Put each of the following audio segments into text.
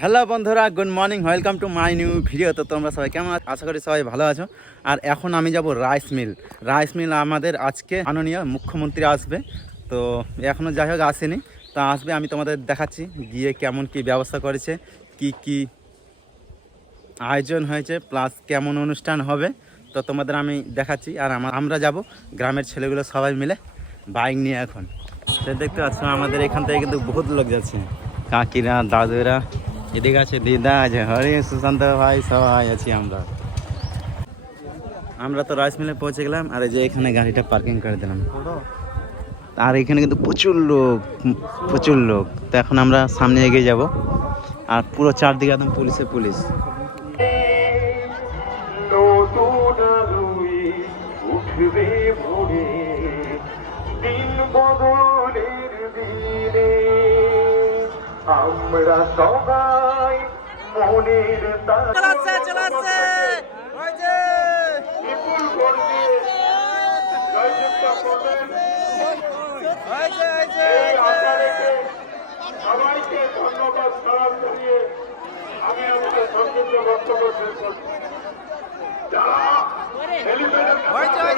Hello বন্ধুরা, good morning, welcome to my new video. তো তোমরা সবাই কেমন আশা করি সবাই ভালো আছো। আর এখন আমি যাব রাইস মিল আমাদের আজকে মাননীয় মুখ্যমন্ত্রী আসবে। তো এখনও যাই হোক আসেনি, তা আসবে, আমি তোমাদের দেখাচ্ছি গিয়ে কেমন কি ব্যবস্থা করেছে, কি কি আয়োজন হয়েছে, প্লাস কেমন অনুষ্ঠান হবে। তো তোমাদের আমি দেখাচ্ছি। আর আমরা যাব গ্রামের ছেলেগুলো সবাই মিলে বাইক নিয়ে। এখন সে দেখতে পাচ্ছ আমাদের এখান থেকে কিন্তু বহুত লোক যাচ্ছে, কাকিরা, দাদুরা, এদিকে আছে দিদা, আছে হরি, সুশান্ত ভাই, সবাই আছি আমরা তো রাইস মিলে পৌঁছে গেলাম। আর এই যে এখানে গাড়িটা পার্কিং করে দিলাম। আর এখানে কিন্তু প্রচুর লোক। তো এখন আমরা সামনে এগিয়ে যাব। আর পুরো চারদিকে একদম পুলিশ। আমরা সবাই মনের চলাচ্ছে বিপুল গর্বে জয়যুক্তা করবেন। এই আশা রেখে সবাইকে ধন্যবাদ সালাম করিয়ে আমি আমাদের সংক্ষিপ্ত বক্তব্য শেষ করছি। যারা হেলিপ্যাডের মাথায়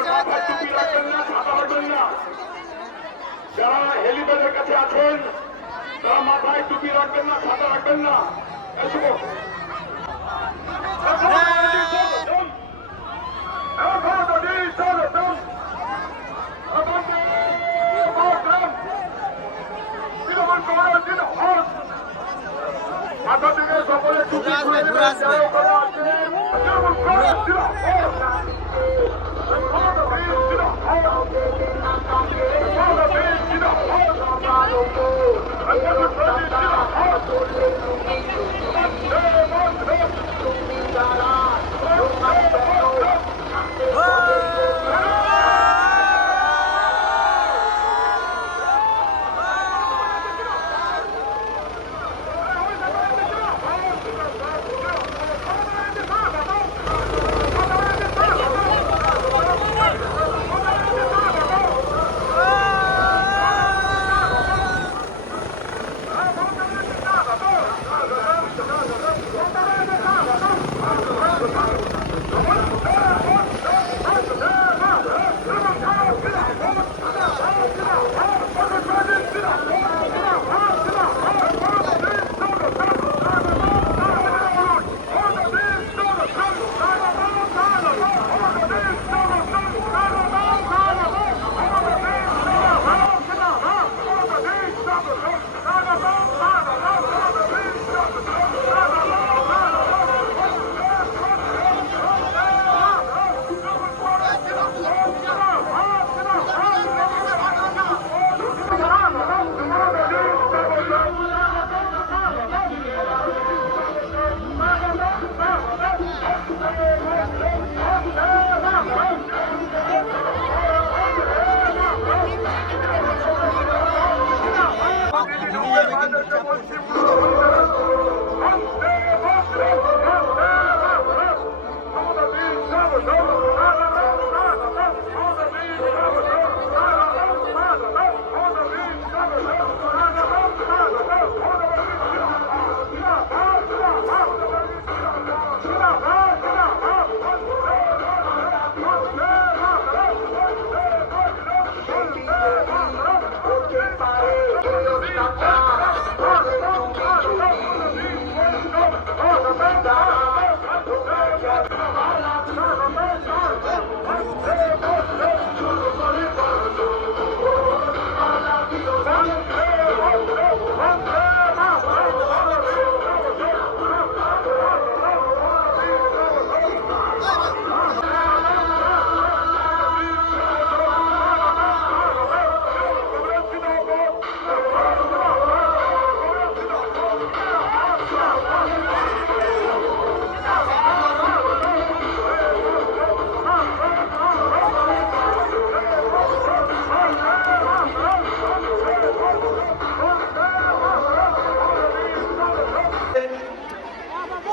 টুপি রাখবেন না, ছাতা রাখবেন না, যারা হেলিপ্যাডের কাছে আছেন তারা মাথায় টুপি রাখবেন না, ছাতা রাখবেন না। মাথা থেকে সকলে টুপি খুলে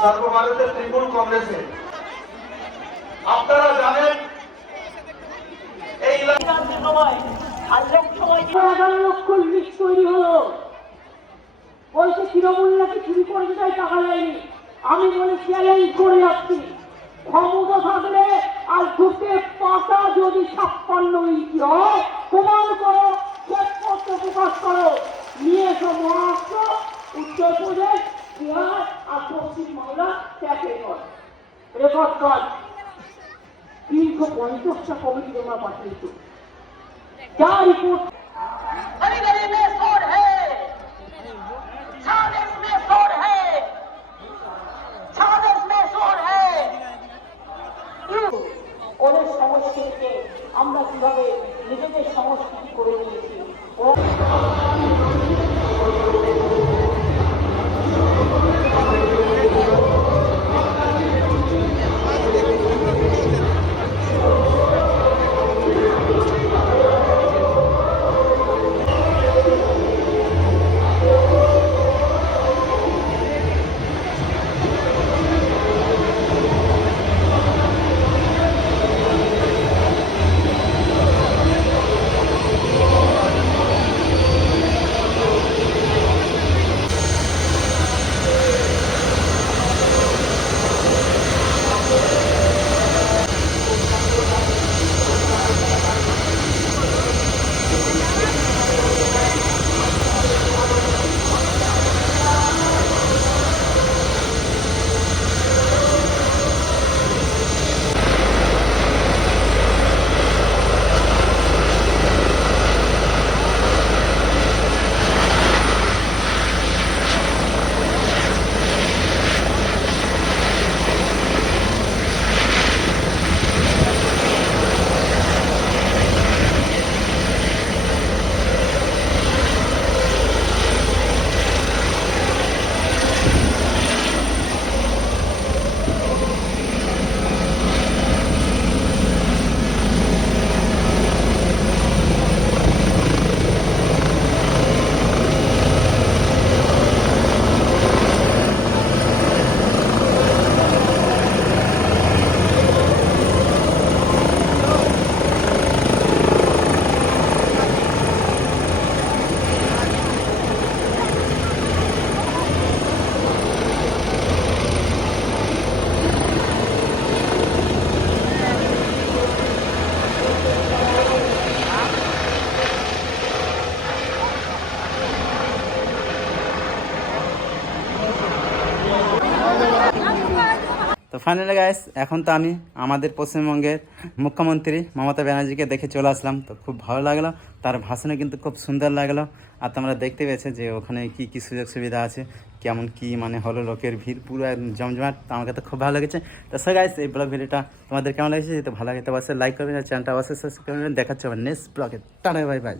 সর্বভারতীয় তৃণমূল কংগ্রেসে আপনারা জানেন এই লক্ষ লিস্ট তৈরি হলো ওই যে তৃণমূল নাকি চুরি করেছে তাই টাকা দেয়নি। আমি বলে চ্যালেঞ্জ করে যাচ্ছি, ক্ষমতা থাকলে আর দুটো পাতা যদি 56 ইঞ্চি হয় প্রমাণ করো, শ্বেতপত্র প্রকাশ করো, নিয়ে এসো মহারাষ্ট্র, উত্তরপ্রদেশ, বিহার আর পশ্চিমবাংলা ট্যাপে কর, রেকর্ড কর। 350টা কমিটি তোমরা পাঠিয়েছো, যা রিপোর্ট ওদের সংস্কৃতিকে আমরা কিভাবে নিজেদের সংস্কৃতি করে নিয়েছি। তো ফাইনালি গাইস, এখন তো আমি আমাদের পশ্চিমবঙ্গের মুখ্যমন্ত্রী মমতা ব্যানার্জিকে দেখে চলে আসলাম। তো খুব ভালো লাগলো, তার ভাষণে কিন্তু খুব সুন্দর লাগলো। আর তোমরা দেখতে পেয়েছো যে ওখানে কি কি সুযোগ সুবিধা আছে, কেমন কি মানে হলো, লোকের ভিড় পুরো একদম জমজমাট। তো আমাকে তো খুব ভালো লেগেছে। তো সো গাইস, এই ব্লগ ভিডিওটা তোমাদের কেমন লেগেছে? যদি ভালো লাগে তো অবশ্যই লাইক করবেন আর চ্যানেলটা অবশ্যই সাবস্ক্রাইব করবেন। দেখাচ্ছে আবার নেক্সট ব্লগে। Tata, bye bye.